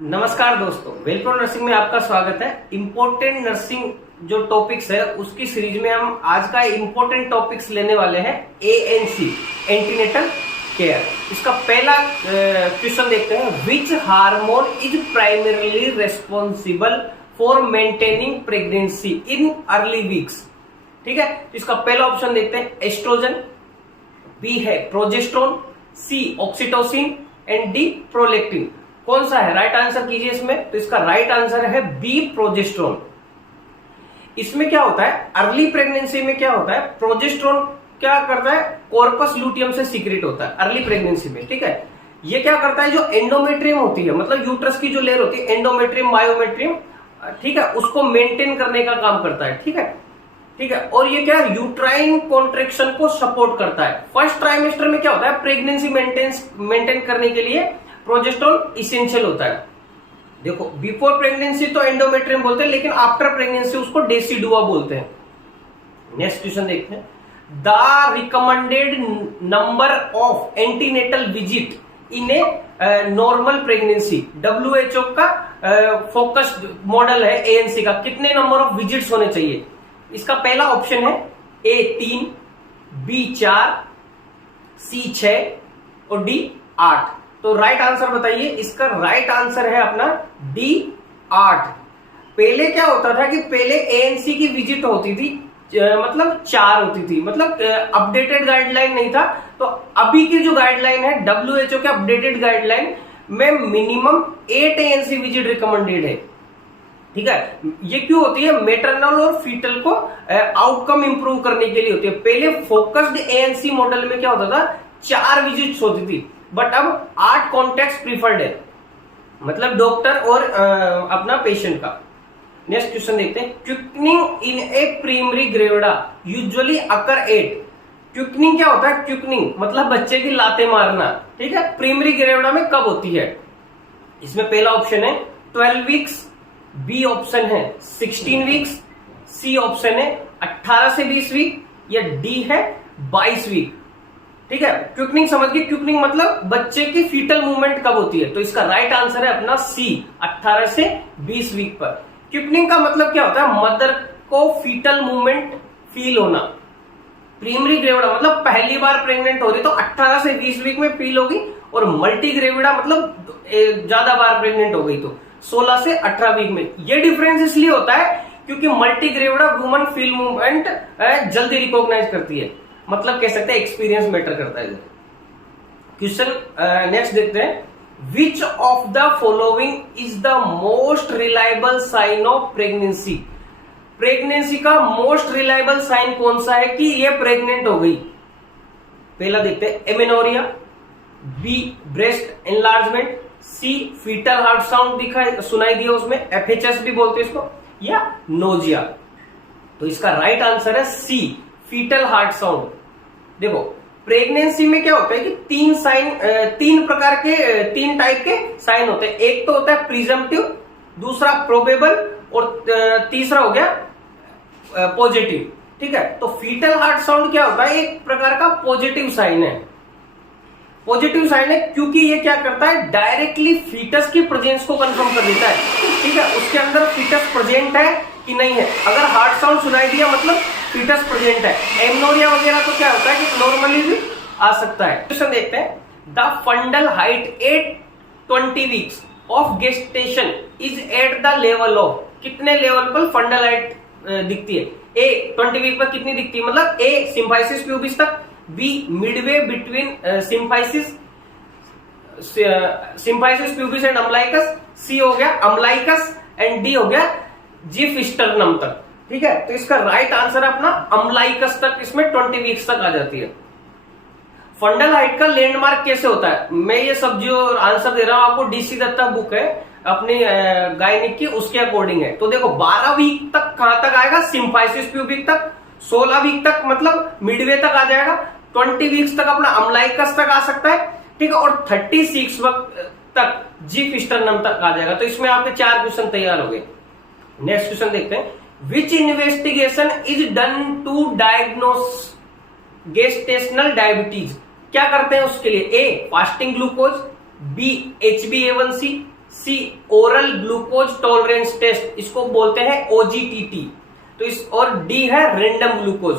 नमस्कार दोस्तों, वेलप्रो नर्सिंग में आपका स्वागत है। इम्पोर्टेंट नर्सिंग जो टॉपिक्स है उसकी सीरीज में हम आज का इम्पोर्टेंट टॉपिक्स लेने वाले हैं एएनसी, एंटीनेटल केयर। इसका पहला क्वेश्चन देखते हैं, which hormone is primarily responsible for maintaining pregnancy in early weeks. ठीक है, इसका पहला ऑप्शन देखते हैं, एस्ट्रोजन, बी है progesterone, C oxytocin and D prolactin. कौन सा है राइट आंसर कीजिए इसमें। तो इसका राइट आंसर है बी प्रोजेस्टेरोन। इसमें क्या होता है, अर्ली प्रेगनेंसी में क्या होता है, प्रोजेस्टेरोन क्या करता है, कॉर्पस लूटियम से सीक्रेट होता है अर्ली प्रेगनेंसी में। ठीक है, ये क्या करता है, जो एंडोमेट्रियम होती है, मतलब यूट्रस की जो लेयर होती है, एंडोमेट्रियम मायोमेट्रियम, ठीक है, उसको मेंटेन करने का काम करता है। ठीक है, ठीक है, और ये क्या यूट्राइन कॉन्ट्रेक्शन को सपोर्ट करता है। फर्स्ट ट्राइमेस्टर में क्या होता है, प्रेगनेंसी मेंटेन करने के लिए प्रोजेस्टेरोन इसेंशियल होता है। देखो, बिफोर प्रेगनेंसी तो एंडोमेट्रियम बोलते हैं, लेकिन आफ्टर प्रेगनेंसी उसको डेसिडुआ बोलते हैं। नेक्स्ट क्वेश्चन देखते हैं, the recommended number of antenatal visit in a normal pregnancy. WHO का फोकस्ड मॉडल है एएनसी का, कितने नंबर ऑफ विजिट्स होने चाहिए। इसका पहला ऑप्शन है A 3, B 4, C 6 और D 8। तो राइट आंसर बताइए। इसका राइट आंसर है अपना D 8। पहले क्या होता था कि पहले एएनसी की विजिट होती थी, मतलब 4 होती थी, मतलब अपडेटेड गाइडलाइन नहीं था। तो अभी की जो गाइडलाइन है WHO के अपडेटेड गाइडलाइन में मिनिमम 8 एएनसी विजिट रिकमेंडेड है। ठीक है, ये क्यों होती है, मेटरनल और फीटल को आउटकम इंप्रूव करने के लिए होती है। पहले फोकस्ड एएनसी मॉडल में क्या होता था, 4 विजिट्स होती थी, बट अब 8 कॉन्टेक्ट प्रीफर्ड है, मतलब डॉक्टर और अपना पेशेंट का। नेक्स्ट क्वेश्चन देखते हैं, quickening in A primary gravida usually occur at. Quickening क्या होता है, क्विकनिंग मतलब बच्चे की लाते मारना। ठीक है, प्राइमरी ग्रेविडा में कब होती है। इसमें पहला ऑप्शन है 12 वीक्स, बी ऑप्शन है 16 वीक्स, सी ऑप्शन है 18 से 20 वीक, या डी है 22 वीक। ठीक है, क्विकनिंग समझ गए, क्विकनिंग मतलब बच्चे की फीटल मूवमेंट कब होती है। तो इसका राइट आंसर है अपना सी, 18 से 20 वीक पर। क्विकनिंग का मतलब क्या होता है, मदर को फीटल मूवमेंट फील होना। प्राइमरी ग्रेविडा मतलब पहली बार प्रेग्नेंट हो रही तो 18 से 20 वीक में फील होगी, और मल्टी ग्रेविडा मतलब ज्यादा बार प्रेग्नेंट हो गई तो 16 से 18 वीक में। ये डिफरेंस इसलिए होता है क्योंकि multi gravida woman feel movement जल्दी रिकॉग्नाइज करती है, मतलब कह सकते हैं एक्सपीरियंस मैटर करता है। क्वेश्चन नेक्स्ट देखते हैं, which of the following is the most reliable sign of pregnancy. Pregnancy का मोस्ट रिलायबल साइन कौन सा है कि ये प्रेग्नेंट हो गई। पहला देखते हैं, एमेनोरिया, बी ब्रेस्ट एनलार्जमेंट, सी फीटल हार्ट साउंड सुनाई दिया उसमें, FHS भी बोलते हैं इसको, या नोजिया। तो इसका राइट आंसर है सी, फीटल हार्ट साउंड। देखो, प्रेगनेंसी में क्या होता है कि 3 प्रकार के 3 टाइप के साइन होते हैं। एक तो होता है प्रिजम्पटिव, दूसरा प्रोबेबल, और तीसरा हो गया पॉजिटिव। ठीक है, तो फीटल हार्ट साउंड क्या होता है, एक प्रकार का पॉजिटिव साइन है। पॉजिटिव साइन है क्योंकि ये क्या करता है, डायरेक्टली फीटस की प्रेजेंस को कंफर्म कर देता है। ठीक है, उसके अंदर फीटस प्रेजेंट है कि नहीं है। अगर हार्ट साउंड सुनाई दिया मतलब फीटस प्रेजेंट है। एमनोरिया वगैरह तो क्या होता है कि नॉर्मली भी आ सकता है। क्वेश्चन देखते हैं, the fundal height at 20 weeks of gestation is at the level of. कितने लेवल पर फंडल हाइट दिखती है। ए 20 वीक पर कितनी दिखती है, मतलब ए सिम्फाइसिस प्यूबिस तक, B midway between symphysis pubis and umbilicus, C हो गया अम्लाइकस, एंड डी हो गया जिफिस्टर्नम तक। ठीक है, तो इसका राइट आंसर अपना अम्लाइकस तक, इसमें 20 वीक्स तक आ जाती है। फंडल हाइट का लैंडमार्क कैसे होता है, मैं ये सब जो आंसर दे रहा हूं आपको, DC दत्ता बुक है अपनी गायनिक की, उसके अकॉर्डिंग है। तो देखो 12 वीक तक कहां तक आएगा, सिम्फाइसिस प्यूबिक तक, 16 वीक तक मतलब मिडवे तक आ जाएगा, 20 वीक्स तक अपना अम्लाइकस तक आ सकता है। ठीक है, और 36 वक्त तक जिफिस्टर्नम तक आ जाएगा। तो इसमें आपके 4 क्वेश्चन तैयार हो गए। नेक्स्ट क्वेश्चन देखते हैं, which investigation is done to diagnose gestational diabetes. क्या करते हैं उसके लिए, A fasting glucose, B HbA1c, C oral glucose tolerance test, इसको बोलते हैं OGTT। तो इस और डी है रैंडम ग्लूकोज।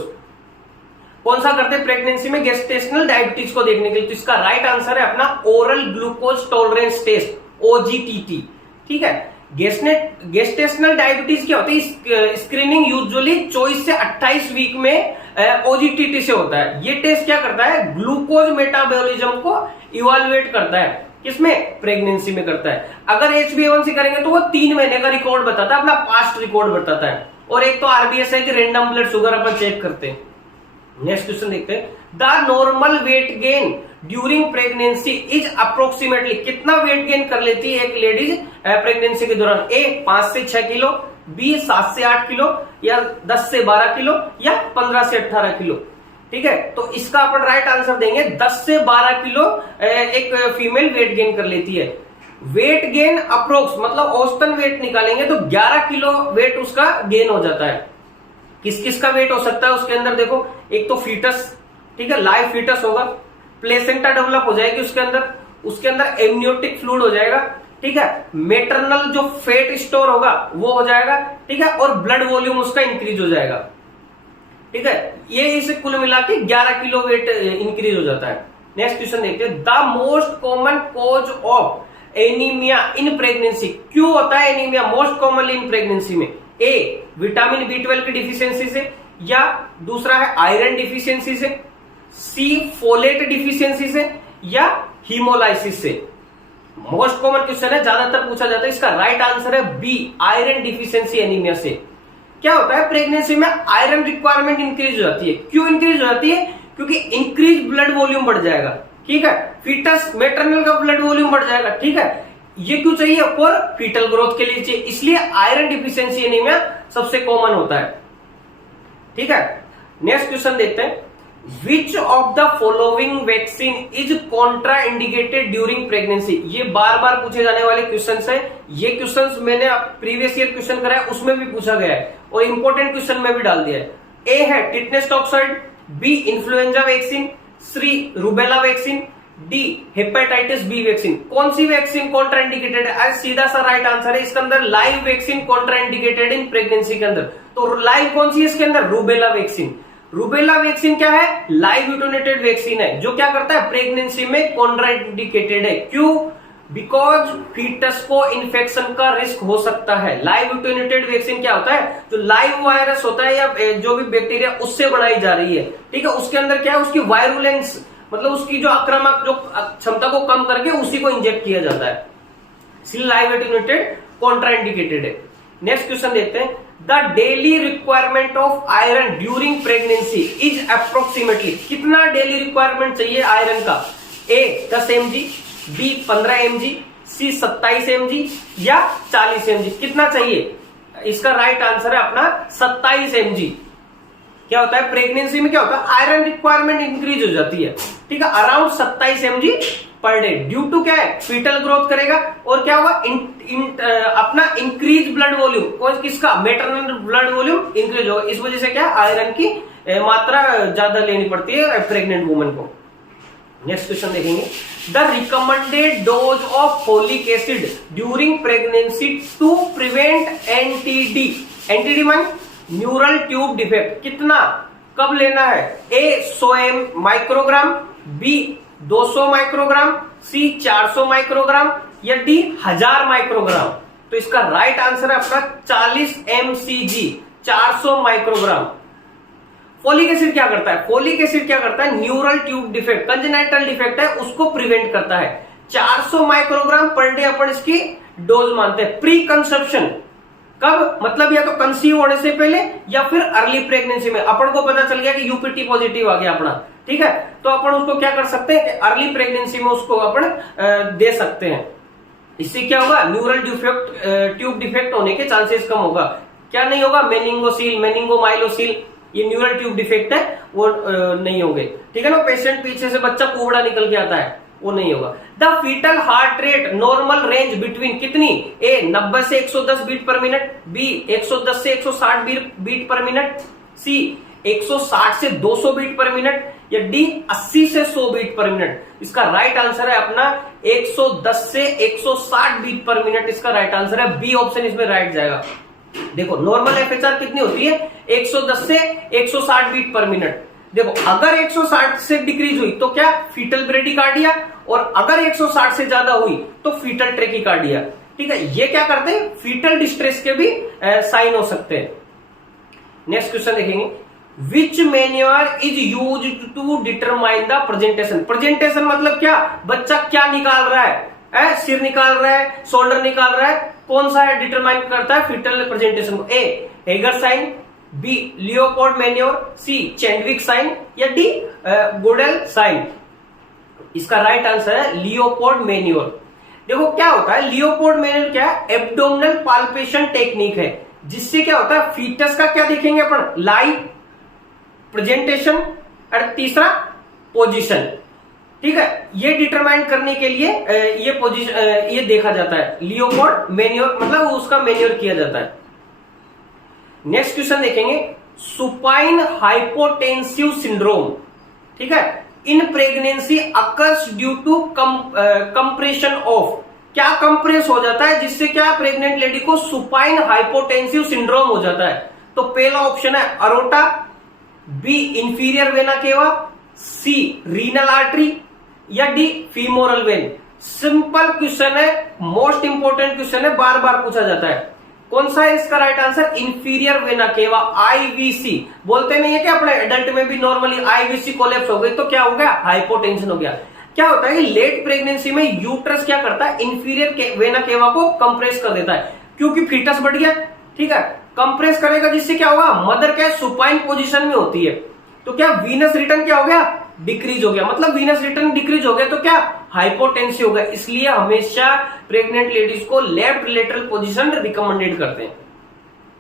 कौन सा करते हैं प्रेगनेंसी में? गेस्टेशनल डायबिटीज को देखने के लिए। तो इसका राइट आंसर है अपना oral glucose tolerance test, OGTT। ठीक है। गेस्टेशनल डायबिटीज क्या होती है? स्क्रीनिंग यूजुअली 24 से 28 वीक में OGTT से होता है। ये टेस्ट क्या करता है? ग्लूकोज मेटाबॉलिज्म को इवेलुएट करता है। किसमें? प्रेगनेंसी में करता है। अगर HbA1c करेंगे तो वो 3 महीने का रिकॉर्ड बताता है, अपना पास्ट रिकॉर्ड बताता है। और एक तो RBS है कि रैंडम ब्लड शुगर अपन चेक करते हैं। नेक्स्ट क्वेश्चन देखते हैं। The normal weight gain during pregnancy is approximately, कितना वेट गेन कर लेती है एक लेडीज प्रेगनेंसी के दौरान? A 5 से 6 किलो, B 7 से 8 किलो, या 10 से 12 किलो, या 15 से 18 किलो। ठीक है। तो इसका अपन राइट आंसर देंगे 10 से 12 किलो एक फीमेल वेट गेन कर लेती है। वेट गेन अप्रोक्स मतलब औसतन वेट निकालेंगे तो 11 किलो वेट उसका गेन हो जाता है। किस किस का वेट हो सकता है उसके अंदर? देखो, एक तो फीटस, ठीक है, लाइव फीटस होगा, प्लेसेंटा डेवलप हो जाएगी उसके अंदर एमनियोटिक फ्लूइड हो जाएगा, ठीक है, मेटरनल जो फैट स्टोर होगा वो हो जाएगा, ठीक है, और ब्लड वॉल्यूम उसका इंक्रीज हो जाएगा। ठीक है। ये इसे कुल मिला के 11 किलो वेट इंक्रीज हो जाता है। नेक्स्ट क्वेश्चन देखते हैं। The most common cause of anaemia in pregnancy, क्यों होता है anaemia most commonly in pregnancy में? A विटामिन B12 की डिफिशियंसी से, या दूसरा है आयरन डिफिशियंसी से, C फोलेट डिफिशियंसी से, या हीमोलाइसिस से। मोस्ट कॉमन क्वेश्चन है, ज्यादातर पूछा जाता है। इसका राइट आंसर है B आयरन डिफिशियंसी एनीमिया से। क्या होता है प्रेगनेंसी में? आयरन रिक्वायरमेंट इंक्रीज हो जाती है। क्यों इंक्रीज हो जाती है? क्योंकि इंक्रीज ब्लड वॉल्यूम बढ़ जाएगा। ठीक है। फीटस मेटरनल का ब्लड वॉल्यूम बढ़ जाएगा। ठीक है। ये क्यों चाहिए? और फीटल ग्रोथ के लिए चाहिए, इसलिए आयरन डिफिशियंसी एनीमिया सबसे कॉमन होता है। ठीक है। नेक्स्ट क्वेश्चन देखते हैं। Which of the following vaccine is Contra indicated during pregnancy? ये बार बार पूछे जाने वाले क्वेश्चंस हैं। ये क्वेश्चंस मैंने प्रीवियस ईयर क्वेश्चन कराया, उसमें भी पूछा गया है और इंपॉर्टेंट क्वेश्चन में भी डाल दिया है। ए है tetanus toxoid, B influenza vaccine, C rubella vaccine, D hepatitis B vaccine. कौन सी वैक्सीन कॉन्ट्रा इंडिकेटेड है? आज सीधा सा राइट आंसर है इसके अंदर live vaccine Contra indicated in pregnancy के अंदर। तो लाइव कौन सी है इसके अंदर? Rubella vaccine. रूबेला वैक्सीन क्या है? लाइव यूटेनेटेड वैक्सीन है, जो क्या करता है प्रेगनेंसी में कॉन्ट्रा इंडिकेटेड है। क्यों? बिकॉज फीटस को इन्फेक्शन का रिस्क हो सकता है। लाइव यूटेनेटेड वैक्सीन क्या होता है? जो लाइव वायरस होता है या जो भी बैक्टीरिया उससे बनाई जा रही है, ठीक है, उसके अंदर क्या है, उसकी वायरुलेंस मतलब उसकी जो आक्रामक जो क्षमता को कम करके उसी को इंजेक्ट किया जाता है, इसलिए लाइव यूटेनेटेड कॉन्ट्रा इंडिकेटेड है। नेक्स्ट क्वेश्चन देखते हैं। The daily requirement of iron during pregnancy is approximately, कितना डेली रिक्वायरमेंट चाहिए आयरन का? A 10 mg, B 15 mg, C 27 mg, या 40 mg। कितना चाहिए? इसका राइट आंसर है अपना 27 mg। क्या होता है प्रेगनेंसी में? क्या होता है? आयरन रिक्वायरमेंट इंक्रीज हो जाती है। ठीक है, around 27 mg per day. Due to क्या है? फीटल ग्रोथ करेगा और क्या होगा? अपना इंक्रीज ब्लड वॉल्यूम, कौन किसका? मेटरनल ब्लड वॉल्यूम इंक्रीज होगा। इस वजह से क्या आयरन की मात्रा ज्यादा लेनी पड़ती है प्रेग्नेंट वुमन को। नेक्स्ट क्वेश्चन देखेंगे। The recommended dose of folic acid during pregnancy to prevent NTD. NTD मान न्यूरल ट्यूब डिफेक्ट। कितना कब लेना है? A 100 microgram, B 200 microgram, C 400 microgram, या D 1000 माइक्रोग्राम। तो इसका राइट आंसर है अपना 40 mcg 400 माइक्रोग्राम। फोलिक एसिड क्या करता है? फोलिक एसिड क्या करता है? Neural tube defect, congenital defect है, उसको प्रिवेंट करता है। 400 माइक्रोग्राम पर डे अपन इसकी डोज मानते हैं। प्री कंसेप्शन कब? मतलब या तो कंसीव होने से पहले या फिर अर्ली प्रेगनेंसी में। अपन को पता चल गया कि यूपीटी पॉजिटिव आ गया अपना, ठीक है, तो अपन उसको क्या कर सकते हैं? अर्ली प्रेगनेंसी में उसको अपन दे सकते हैं। इससे क्या होगा? न्यूरल ट्यूब डिफेक्ट होने के चांसेस कम होगा। क्या नहीं होगा? मेनिंगोसील, मेनिंगोमाइलोसील, ये न्यूरल ट्यूब डिफेक्ट है, वो नहीं होंगे। ठीक है ना। पेशेंट पीछे से बच्चा कुबड़ा निकल के आता है, वो नहीं होगा। The foetal heart rate normal range between कितनी? A 90 से 110 बीट पर मिनट, B 110 से 160 बीट पर मिनट, C 160 से 200 बीट पर मिनट, या डी 80 से 100 बीट पर मिनट? इसका राइट आंसर है अपना 110 से 160 बीट पर मिनट। इसका राइट आंसर है बी ऑप्शन, इसमें राइट जाएगा। देखो नॉर्मल एफएचआर कितनी होती है? 110 से 160 बीट पर मिनट। देखो अगर 160 से डिक्रीज हुई तो क्या? फीटल ब्रेडिकार्डिया, और अगर 160 से ज्यादा हुई तो फीटल ट्रेकिकार्डिया। ठीक है, ये क्या करते हैं? फीटल डिस्ट्रेस के भी साइन हो सकते हैं। नेक्स्ट क्वेश्चन देखेंगे, which manoeuvre is use to determine the presentation? Presentation मतलब क्या? बच्चा क्या निकाल रहा है? सिर निकाल रहा है, शोल्डर निकाल रहा है, कौन सा है डिटरमाइन करता है फीटल प्रेजेंटेशन को? A Hegar sign, B Leopold manoeuvre, C Chadwick sign, या डी गोडेल साइन? इसका राइट आंसर है लियोपोल्ड मैन्योर। देखो क्या होता है लियोपोल्ड मैन्योर? क्या है? एब्डोमिनल पाल्पेशन टेक्निक है, जिससे क्या होता है फीटस का क्या देखेंगे अपन? लाई, प्रेजेंटेशन और तीसरा पोजीशन। ठीक है, ये डिटरमाइन करने के लिए ये पोजीशन ये देखा जाता है। लियोपोल्ड मैन्योर मतलब उसका मैन्योर किया जाता है। नेक्स्ट क्वेश्चन देखेंगे, सुपाइन हाइपोटेंसिव सिंड्रोम। ठीक है, in pregnancy occurs due to compression of. क्या कंप्रेस हो जाता है जिससे क्या प्रेग्नेंट लेडी को सुपाइन हाइपोटेंसिव सिंड्रोम हो जाता है? तो पहला ऑप्शन है aorta, B inferior vena cava, सी रीनल आर्टरी, या D femoral when? Simple question है, मोस्ट इंपोर्टेंट क्वेश्चन है, बार बार पूछा जाता है। कौन सा है इसका right answer? Inferior vena cava, IVC. बोलते नहीं है कि अपने एडल्ट में भी नॉर्मली आईवीसी कोलैप्स हो गई तो क्या हो गया? हाइपोटेंशन हो गया। क्या होता है कि लेट प्रेगनेंसी में यूट्रस क्या करता है? इंफीरियर वेना केवा को कंप्रेस कर देता है, क्योंकि फीटस बढ़ गया। ठीक है, कंप्रेस करेगा जिससे क्या होगा? मदर क्या है? सुपाइन पोजीशन में होती है, तो क्या वीनस रिटर्न क्या हो गया? डिक्रीज हो गया। मतलब वीनस रिटर्न डिक्रीज हो गया तो क्या? हाइपोटेंसिव हो गया। इसलिए हमेशा प्रेग्नेंट लेडीज को लेफ्ट लेटरल पोजीशन रिकमेंडेड करते हैं।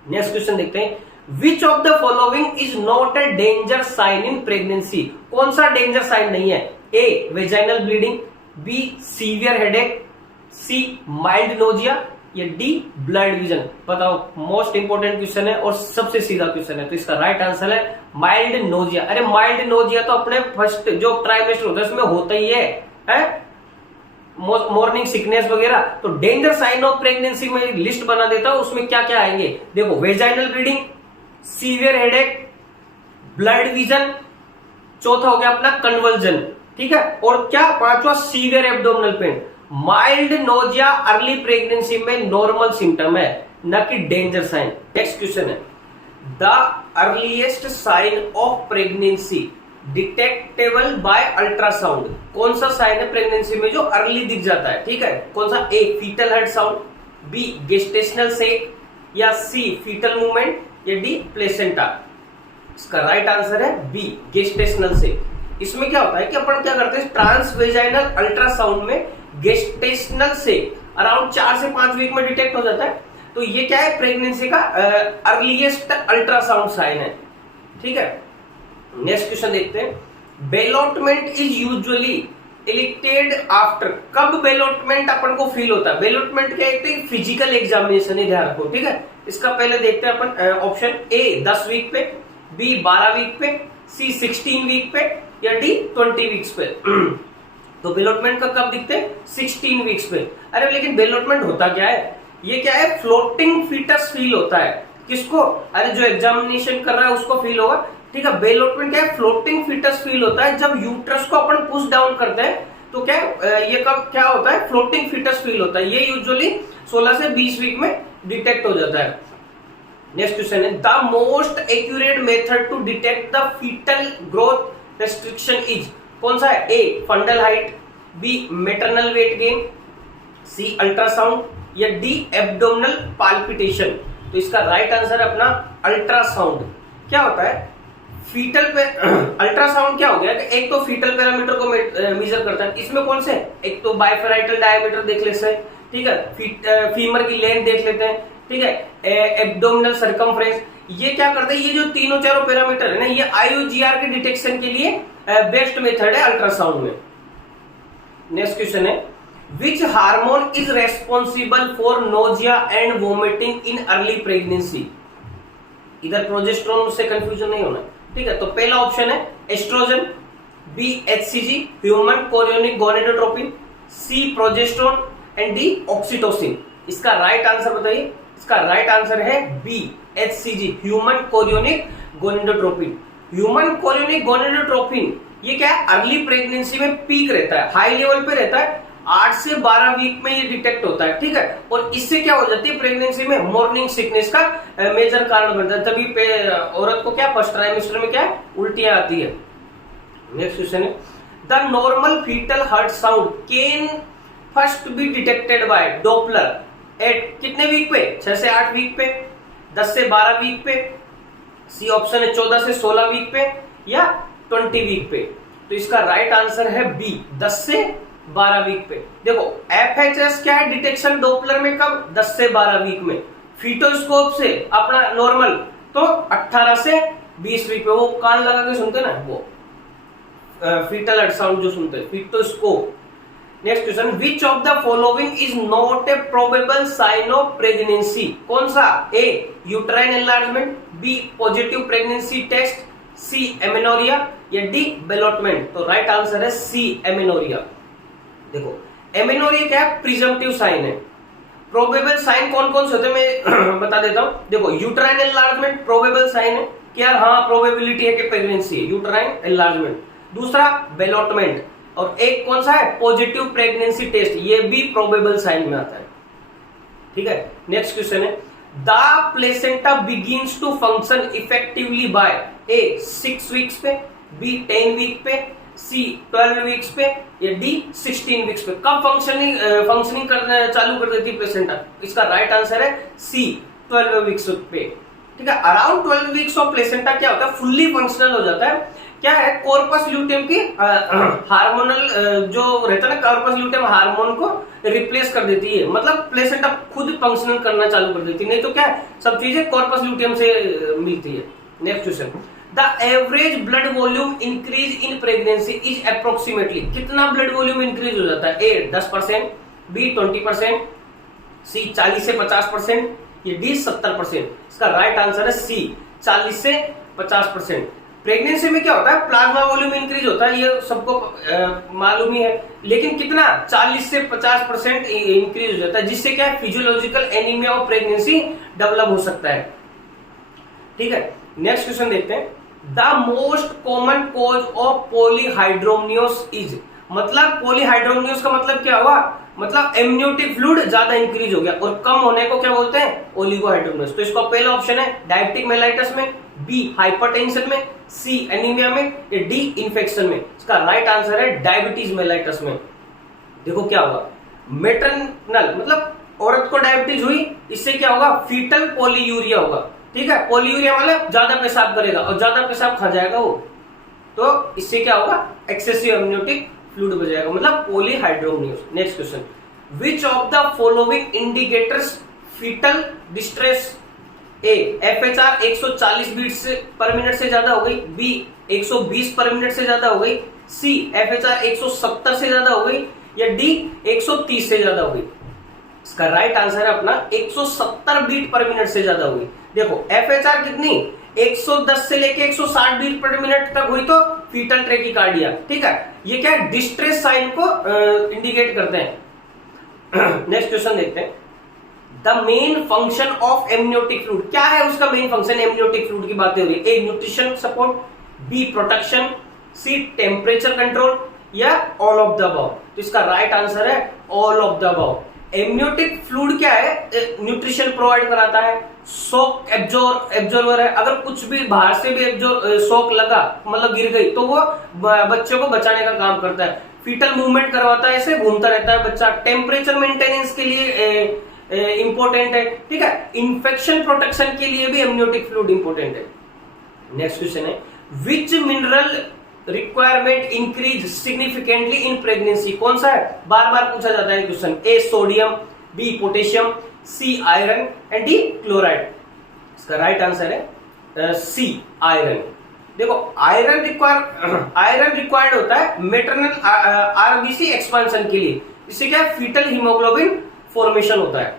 नेक्स्ट क्वेश्चन देखते हैं, which of the following is not a danger sign in pregnancy? कौन सा डेंजर साइन नहीं है? A vaginal bleeding, B severe headache, C mild nausea, या डी ब्लड विजन? बताओ, मोस्ट इंपोर्टेंट क्वेश्चन है और सबसे सीधा क्वेश्चन है। तो इसका राइट आंसर है माइल्ड नोजिया। अरे माइल्ड नोजिया तो अपने फर्स्ट जो ट्राइमेस्टर होता है उसमें होता ही है मॉर्निंग सिकनेस वगैरह। तो डेंजर साइन ऑफ प्रेगनेंसी में लिस्ट बना देता हूं, उसमें क्या क्या आएंगे? देखो vaginal bleeding, severe headache, blood vision, चौथा हो गया अपना कन्वर्जन। ठीक है, और क्या पांचवा? Severe abdominal pain. Mild nausea early pregnancy में नॉर्मल सिम्टम है, न कि डेंजर साइन। नेक्स्ट क्वेश्चन है, the earliest sign of pregnancy detectable by ultrasound? कौन सा साइन है प्रेगनेंसी में जो अर्ली दिख जाता है? ठीक है, कौन सा? A fetal heart sound, B gestational sac, या सी फीटल मूवमेंट, या डी प्लेसेंटा? इसका राइट आंसर है बी गेस्टेशनल सेक। इसमें क्या होता है कि अपन क्या करते हैं ट्रांसवेजाइनल अल्ट्रासाउंड में गेस्टेशनल से अराउंड 4 से 5 वीक में डिटेक्ट हो जाता है। तो ये क्या है? प्रेगनेंसी का अर्लीस्ट अल्ट्रासाउंड साइन है। ठीक है, नेक्स्ट क्वेश्चन देखते हैं, बेलोटमेंट इज यूजुअली इलिक्टेड आफ्टर? कब बेलोटमेंट अपन को फील होता है? बेलोटमेंट क्या है? फिजिकल एग्जामिनेशन है, ध्यान रखो। ठीक है, इसका पहले देखते हैं अपन ऑप्शन ए 10 वीक पे, बी 12 वीक पे, सी 16 वीक पे, या डी 20 वीक्स पे। तो बेलोटमेंट का कब दिखते हैं? 16 वीक्स पे। अरे लेकिन बेलोटमेंट होता क्या है? ये क्या है? फ्लोटिंग फीटस फील होता है। किसको? अरे जो एग्जामिनेशन कर रहा है उसको फील होगा। ठीक है, बेलोटमेंट क्या है? फ्लोटिंग फीटस फील होता है जब यूट्रस को अपन पुश डाउन करते हैं। तो क्या ये कब क्या होता है? फ्लोटिंग फीटस फील होता है। ये यूजुअली 16 से 20 वीक में डिटेक्ट हो जाता है। नेक्स्ट क्वेश्चन है, the most accurate method to detect the fetal growth restriction is? कौन सा है? A fundal height, B maternal weight gain, C ultrasound, या डी एब्डोमिनल पाल्पिटेशन? तो इसका राइट आंसर अपना अल्ट्रासाउंड। क्या होता है फीटल पे अल्ट्रासाउंड? क्या हो गया कि एक तो फीटल पैरामीटर को मेजर करता है। इसमें कौन से? एक तो बाइफेराइटल डायमीटर देख लेते हैं, ठीक है, फीमर की लेंथ देख लेते हैं, ठीक है, एब्डोमिनल सर्कमफ्रेंस। ये क्या करते हैं? ये जो तीनों चारों पैरामीटर है ना, ये आईयूजीआर के डिटेक्शन के लिए बेस्ट मेथड है अल्ट्रासाउंड में। नेक्स्ट क्वेश्चन है, which hormone is responsible for nausea and vomiting in early pregnancy? इधर प्रोजेस्टेरोन से कंफ्यूजन नहीं होना, ठीक है। तो पहला ऑप्शन है oestrogen, B HCG human chorionic gonadotropin, C progesterone and D oxytocin. इसका राइट आंसर बताइए। इसका राइट आंसर है B HCG human chorionic gonadotropin. Human chorionic gonadotropin ये क्या है, अर्ली प्रेगनेंसी में पीक रहता है, हाई लेवल पे रहता है, 8 से 12 वीक में ये डिटेक्ट होता है, ठीक है। और इससे क्या हो जाती है, प्रेगनेंसी में मॉर्निंग सिकनेस का मेजर कारण बनता है। तभी पे औरत को क्या फर्स्ट ट्राइमेस्टर में क्या है, उल्टियां आती है। नेक्स्ट क्वेश्चन है, the normal foetal heart sound can first be detected by Doppler at कितने वीक पे, 6 से 8 वीक पे, 10 से 12 वीक पे, सी ऑप्शन है 14 से 16 वीक पे या 20 वीक पे। तो इसका राइट आंसर है बी 10 से 12 वीक पे। देखो FHS क्या है डिटेक्शन डॉपलर में, कब, 10 से 12 वीक में। फीटोस्कोप से अपना नॉर्मल तो 18 से 20 वीक पे, वो कान लगा के सुनते ना, वो फीटल अल्ट्रासाउंड जो सुनते हैं, fetoscope. Next question, which of the following is not a probable sign of pregnancy. कौन सा, A uterine enlargement, B positive pregnancy test, C amenorrhoea या डी बेलोटमेंट। तो राइट आंसर है सी एमेनोरिया। देखो एमेनोरिया क्या है, प्रिजम्पटिव साइन है। Probable sign कौन कौन से होते हैं मैं बता देता हूं। देखो यूट्राइन एनलार्जमेंट प्रोबेबल साइन है कि यार हाँ प्रोबेबिलिटी है कि प्रेगनेंसी है, यूट्राइन एनलार्जमेंट। दूसरा बेलोटमेंट, और एक कौन सा है, पॉजिटिव प्रेगनेंसी टेस्ट, ये भी प्रोबेबल साइन में आता है, ठीक है। नेक्स्ट क्वेश्चन है, the placenta begins to function effectively by A 6 weeks पे, बी 10 वीक पे, सी 12 वीक्स पे या डी 16 वीक्स पे। कब फंक्शनिंग करना चालू कर देती है प्लेसेंटा। इसका राइट आंसर है सी 12 वीक्स पे, ठीक है। अराउंड 12 वीक्स ऑफ प्लेसेंटा क्या होता है, फुल्ली फंक्शनल हो जाता है। क्या है, कॉर्पस ल्यूटेम की हार्मोनल जो रहता है ना, कॉर्पस ल्यूटेम हार्मोन को रिप्लेस कर देती है, मतलब प्लेसेंटा खुद फंक्शनल करना चालू कर देती है। नहीं तो क्या है, सब चीजें कॉर्पस ल्यूटेम से मिलती है। Next question, the average blood volume increase in pregnancy is approximately. कितना ब्लड वॉल्यूम इंक्रीज हो जाता है, ए 10%, बी 20%, सी 40 से 50% या डी 70%। इसका राइट आंसर है सी 40 से 50%। प्रेगनेंसी में क्या होता है, प्लाज्मा वॉल्यूम इंक्रीज होता है, ये सबको मालूम ही है, लेकिन कितना, 40 से 50% इंक्रीज हो जाता है, जिससे क्या है, physiological anaemia of pregnancy develop हो सकता है, ठीक है। नेक्स्ट क्वेश्चन देखते हैं, the most common cause of polyhydramnios is. मतलब पॉलीहाइड्रोमनियोस का मतलब क्या हुआ, मतलब एमनियोटिक फ्लूइड ज्यादा इंक्रीज हो गया, और कम होने को क्या बोलते हैं, ओलिगोहाइड्रोमनियोस। तो इसका पहला ऑप्शन है डायबिटिक मेलाइटस में, बी हाइपरटेंशन में, सी एनीमिया में या डी इन्फेक्शन में। इसका राइट आंसर है डायबिटीज मेलाइटस में। देखो क्या होगा, मेटरनल मतलब औरत को डायबिटीज हुई, इससे क्या होगा, फीटल पॉलीयूरिया होगा, ठीक है। पॉलीयूरिया मतलब ज्यादा पेशाब करेगा और ज्यादा पेशाब खा जाएगा वो, तो इससे क्या होगा, एक्सेसिव एमनियोटिक फ्लूइड हो जाएगा, मतलब polyhydramnios. Next question, which of the following indicators fetal distress. A FHR 140 beats per minute से ज्यादा हो गई, बी 120 पर मिनट से ज्यादा हो गई, सी FHR 170 से ज्यादा हो गई या डी 130 से ज्यादा हो गई। इसका राइट आंसर है अपना 170 बीट पर मिनट से ज्यादा हुई। देखो FHR कितनी, 110 से लेके 160 बीट पर मिनट तक हुई तो फीटल ट्रेकिकार्डिया, ठीक है। ये क्या है, डिस्ट्रेस साइन को इंडिकेट करते हैं। नेक्स्ट क्वेश्चन देखते हैं, the main function of amniotic fluid. क्या है उसका मेन फंक्शन, एमनियोटिक फ्लूइड की बातें हो रही है। ए न्यूट्रिशन सपोर्ट, बी प्रोटेक्शन, सी टेम्परेचर कंट्रोल या ऑल ऑफ द अबव। तो इसका राइट आंसर है all of the above. Amniotic fluid क्या है, न्यूट्रिशन प्रोवाइड कराता है, शॉक एब्जॉर्बर है, अगर कुछ भी बाहर से भी शॉक लगा मतलब गिर गई तो वो बच्चे को बचाने का काम करता है, फीटल मूवमेंट करवाता है, ऐसे घूमता रहता है बच्चा, टेम्परेचर मेंटेनेंस के लिए इंपॉर्टेंट है, ठीक है। इन्फेक्शन प्रोटेक्शन के लिए भी एमनियोटिक फ्लूइड इंपॉर्टेंट है। नेक्स्ट क्वेश्चन है, which mineral requirement increase significantly in pregnancy. कौन सा है, बार बार पूछा जाता है question. A sodium, B potassium, C iron and D chloride. इसका राइट आंसर है सी आयरन। देखो आयरन रिक्वायर्ड होता है मेटरनल आरबीसी एक्सपेंशन के लिए, इससे क्या है, फीटल हीमोग्लोबिन फॉर्मेशन होता है।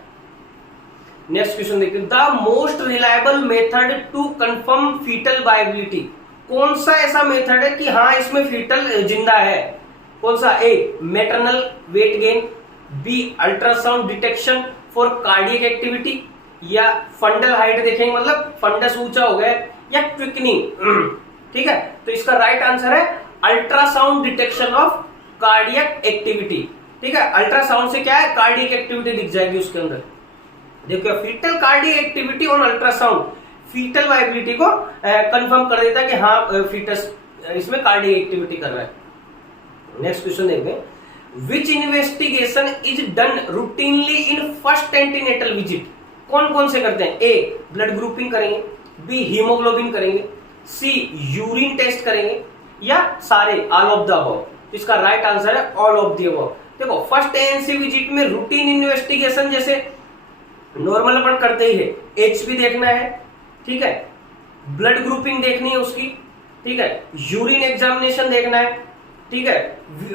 नेक्स्ट क्वेश्चन देखिए, the most reliable method to confirm foetal viability. कौन सा ऐसा मेथड है कि हाँ इसमें फीटल जिंदा है? कौन सा? A maternal weight gain, B ultrasound detection for cardiac activity, या फंडल हाइट देखेंगे मतलब फंडस ऊंचा हो गया, या क्विकनिंग। ठीक है, तो इसका राइट आंसर है ultrasound detection of cardiac activity. ठीक है, अल्ट्रासाउंड से क्या है, कार्डियक एक्टिविटी दिख जाएगी उसके अंदर। देखो foetal cardiac activity on ultrasound foetal viability को कंफर्म कर देता है कि हाँ फीटस इसमें कार्डियक एक्टिविटी कर रहा है। नेक्स्ट क्वेश्चन देखते हैं, which investigation is done routinely in first antenatal visit? कौन कौन से करते हैं? ए ब्लड ग्रुपिंग करेंगे, बी हीमोग्लोबिन करेंगे, सी यूरिन टेस्ट करेंगे, या सारे, ऑल ऑफ द अबव। तो इसका राइट आंसर है ऑल ऑफ द अबव। देखो फर्स्ट एएनसी विजिट में रूटीन इन्वेस्टिगेशन जैसे नॉर्मल अपन करते ही है, एचपी देखना है, ठीक है, ब्लड ग्रुपिंग देखनी है उसकी, ठीक है, यूरिन एग्जामिनेशन देखना है, ठीक है,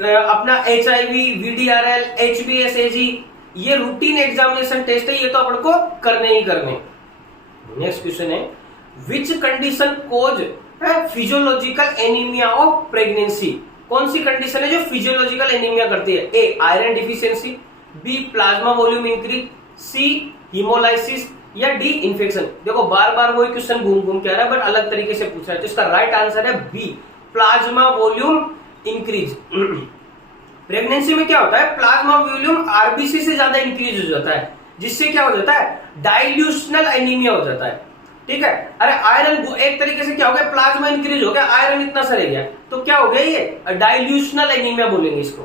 अपना एचआईवी, वीडीआरएल, एचबीएसएजी, ये रूटीन एग्जामिनेशन टेस्ट है, ये तो अपन को करने ही करने। नेक्स्ट क्वेश्चन है, which condition cause physiological anaemia of pregnancy? कौन सी कंडीशन है जो फिजियोलॉजिकल एनीमिया करती है? A iron deficiency, B plasma volume increase, C haemolysis, या डी इन्फेक्शन। देखो बार बार वही क्वेश्चन घूम घूम के आ रहा है बट अलग तरीके से पूछ रहा है, तो इसका राइट आंसर है B plasma volume increase. Pregnancy में क्या होता है, प्लाज्मा वॉल्यूम आरबीसी से ज्यादा इंक्रीज हो जाता है, जिससे क्या हो जाता है, डाइल्यूशनल एनीमिया हो जाता है। ठीक है, अरे आयरन एक तरीके से क्या हो गया, प्लाज्मा इंक्रीज हो गया, आयरन इतना सा रह गया, तो क्या हो गया, ये डाइल्यूशनल एनीमिया बोलेंगे इसको।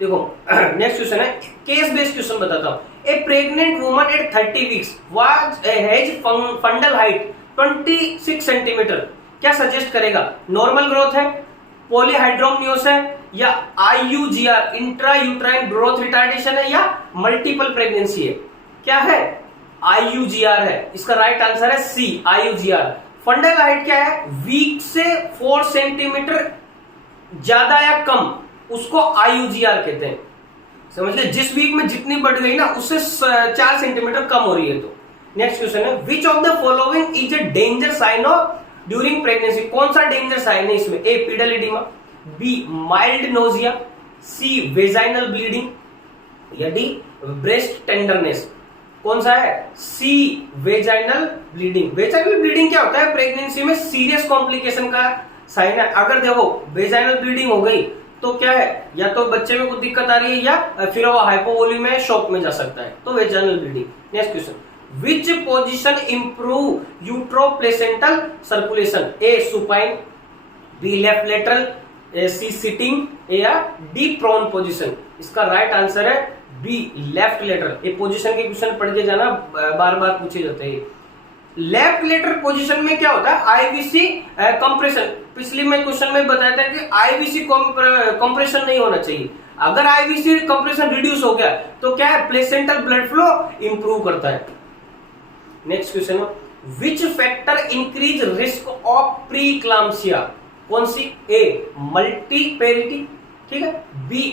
देखो नेक्स्ट क्वेश्चन है, केस बेस्ड क्वेश्चन बताता हूं। A pregnant woman at 30 weeks was has fundal height 26 centimetre, क्या सजेस्ट करेगा? नॉर्मल ग्रोथ है, पॉलीहाइड्रोमनियोस है, या IUGR intra uterine growth retardation है, या मल्टीपल प्रेगनेंसी है? क्या है? आईयूजीआर है। इसका राइट आंसर है सी आईयूजीआर। फंडल हाइट क्या है, वीक से 4 सेंटीमीटर ज्यादा या कम, उसको आईयूजीआर कहते हैं। समझ गए, जिस वीक में जितनी बढ़ गई ना उससे 4 सेंटीमीटर कम हो रही है। तो नेक्स्ट क्वेश्चन है, which of the following is a danger sign of during pregnancy? कौन सा डेंजर साइन है इसमें? A pedal oedema, B mild nausea, C vaginal bleeding, या डी ब्रेस्ट टेंडरनेस। कौन सा है? C vaginal bleeding. Vaginal bleeding क्या होता है, प्रेगनेंसी में सीरियस कॉम्प्लिकेशन का साइन है। अगर देखो वेजाइनल ब्लीडिंग हो गई तो क्या है, या तो बच्चे में कुछ दिक्कत आ रही है, या फिर वो हाइपोवोल्यूम में शॉक में जा सकता है, तो vaginal bleeding. Next question, which position improve uteroplacental circulation? A supine, B left lateral, C sitting, या डी प्रोन पोजीशन। इसका राइट आंसर है बी लेफ्ट लेटरल। ये पोजीशन के क्वेश्चन पढ़ के जाना, बार बार पूछे जाते हैं। लेफ्ट लेटरल पोजीशन में क्या होता है, आईवीसी कंप्रेशन। पिछली में क्वेश्चन में बताया था कि आईवीसी कंप्रेशन नहीं होना चाहिए। अगर आईवीसी कंप्रेशन रिड्यूस हो गया तो क्या है, प्लेसेंटल ब्लड फ्लो इंप्रूव करता है। Next question, which factor increase risk of preeclampsia? कौन सी? ए मल्टीपेरिटी, ठीक है, B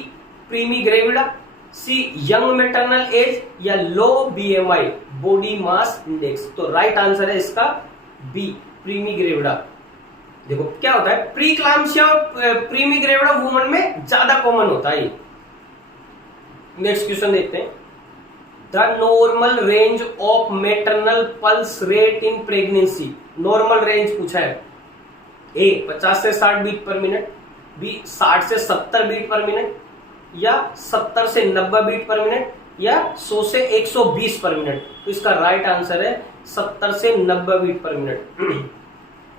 primi gravida, C young maternal age, या low BMI body mass index. तो राइट आंसर है इसका बी प्रीमी ग्रेविडा। देखो क्या होता है, प्री क्लाम्सिया और प्रीमी ग्रेविडा वुमन में ज्यादा कॉमन होता है। नेक्स्ट क्वेश्चन देखते हैं, the normal range of maternal pulse rate in pregnancy. Normal range पूछा है, ए 50 से 60 बीट पर मिनट, बी 60 से 70 बीट पर मिनट, या 70 से 90 बीट पर मिनट, या 100 से 120 पर मिनट। तो इसका राइट आंसर है 70 से 90 बीट पर मिनट।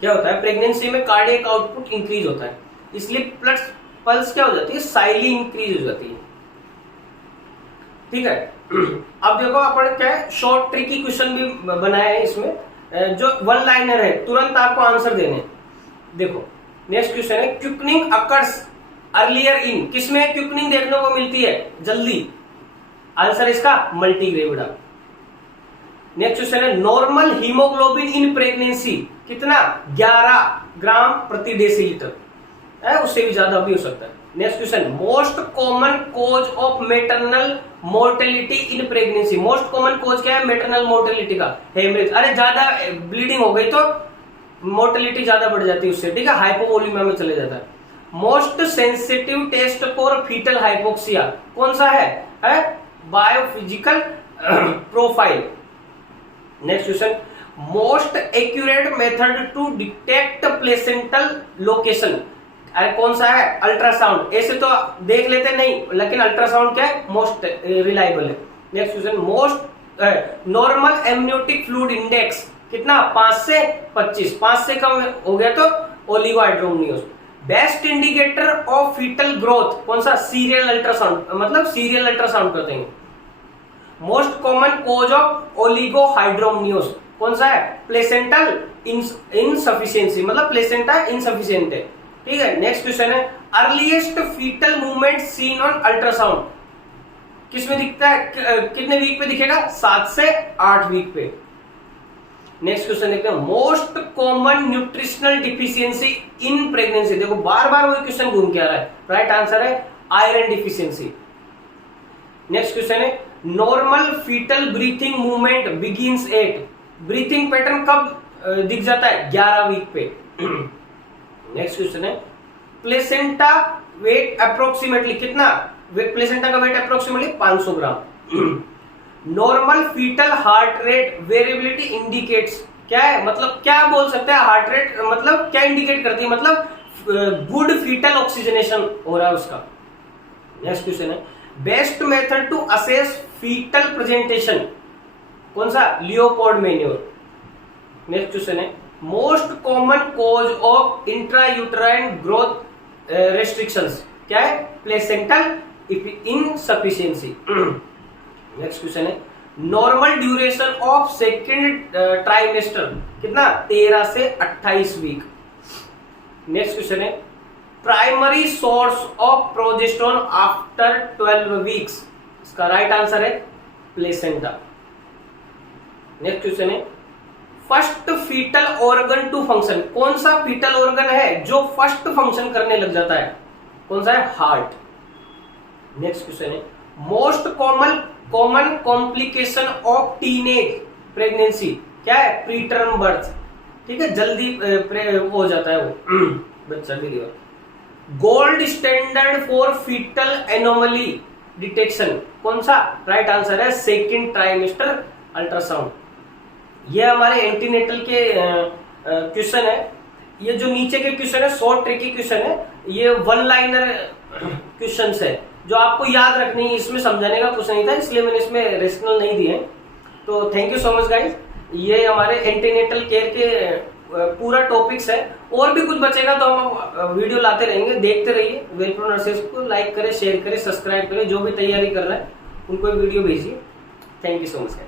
क्या होता है, प्रेगनेंसी में कार्डियक आउटपुट इंक्रीज होता है, इसलिए पल्स क्या हो जाती है, साइली इंक्रीज हो जाती है। ठीक है, अब देखो अपन क्या है, शॉर्ट ट्रिकी क्वेश्चन भी बनाया है इसमें, जो वन लाइनर है, तुरंत आपको आंसर देने। देखो नेक्स्ट क्वेश्चन है, क्विकनिंग अकर्स अर्लियर इन, किसमें क्विकनिंग देखने को मिलती है जल्दी? आंसर इसका मल्टीग्रेविडा। नेक्स्ट क्वेश्चन है, नॉर्मल हीमोग्लोबिन इन प्रेगनेंसी कितना? 11 ग्राम प्रति डेसीलीटर, उससे भी ज्यादा भी हो सकता है। Next question, most common cause of maternal mortality in pregnancy. Most common cause क्या है मैटरनल मोर्टेलिटी का? हेमरेज। अरे ज्यादा ब्लीडिंग हो गई तो मोर्टेलिटी ज्यादा बढ़ जाती है उससे, ठीक है, हाइपोवोलीमिया में चले जाता है। Most sensitive test for foetal hypoxia कौन सा है biophysical profile. Next question, most accurate method to detect placental location कौन सा है अल्ट्रासाउंड। ऐसे तो देख लेते नहीं, लेकिन अल्ट्रासाउंड क्या है मोस्ट रिलायबल है। Next question, most normal amniotic fluid index कितना 5 से 25, 5 से कम हो गया तो oligohydramnios. Best indicator of foetal growth कौन सा सीरियल अल्ट्रासाउंड, मतलब सीरियल अल्ट्रासाउंड करते हैं। Most common cause of oligohydramnios कौन सा है प्लेसेंटल इनसफिशियंसी, मतलब प्लेसेंटा इनसफिशियंट है, ठीक है। नेक्स्ट क्वेश्चन है, earliest foetal movement seen on ultrasound किसमें दिखता है, कितने वीक पे दिखेगा 7 से 8 वीक पे। नेक्स्ट क्वेश्चन देखते हैं, most common nutritional deficiency in pregnancy. देखो बार बार वही क्वेश्चन घूम के आ रहा है, राइट आंसर है आयरन डिफिशियंसी। नेक्स्ट क्वेश्चन है, normal foetal breathing movement begins at, breathing pattern कब दिख जाता है 11 वीक पे। नेक्स्ट क्वेश्चन है, प्लेसेंटा वेट अप्रोक्सीमेटली कितना, प्लेसेंटा का weight approximately 500 gram. Normal foetal heart rate variability indicates क्या है, मतलब क्या बोल सकते हैं हार्ट रेट, मतलब क्या इंडिकेट करती है, मतलब गुड फीटल ऑक्सीजनेशन हो रहा है उसका। नेक्स्ट क्वेश्चन है, best method to assess foetal presentation कौन सा लियोपोल्ड मैन्योर। नेक्स्ट क्वेश्चन है, most common cause of intrauterine growth restrictions क्या है प्लेसेंटल इनसफिशियंसी। नेक्स्ट क्वेश्चन है, normal duration of second trimester कितना 13 से 28 वीक। नेक्स्ट क्वेश्चन है, primary source of progesterone after 12 weeks, इसका राइट आंसर है placenta. Next question है, first foetal organ to function कौन सा फीटल ऑर्गन है जो फर्स्ट फंक्शन करने लग जाता है, कौन सा है हार्ट। नेक्स्ट क्वेश्चन है, most common complication of teenage pregnancy क्या है प्रीटर्म बर्थ, ठीक है, जल्दी हो जाता है वो बच्चा deliver. Gold standard for foetal anomaly detection कौन सा, राइट आंसर है सेकेंड ट्राइमेस्टर अल्ट्रासाउंड। ये हमारे एंटीनेटल के क्वेश्चन है। ये जो नीचे के क्वेश्चन है शॉर्ट ट्रिकी क्वेश्चन है, ये वन लाइनर क्वेश्चन है जो आपको याद रखनी है, इसमें समझाने का कुछ नहीं था, इसलिए मैंने इसमें रेशनल नहीं दिए। तो thank you so much guys, ये हमारे एंटीनेटल केयर के पूरा टॉपिक्स है। और भी कुछ बचेगा तो हम वीडियो लाते रहेंगे, देखते रहिए। वेलप्रो नर्सेस को लाइक करें, शेयर करें, सब्सक्राइब करें, जो भी तैयारी कर रहा है उनको वीडियो भेजिए। Thank you so much guys.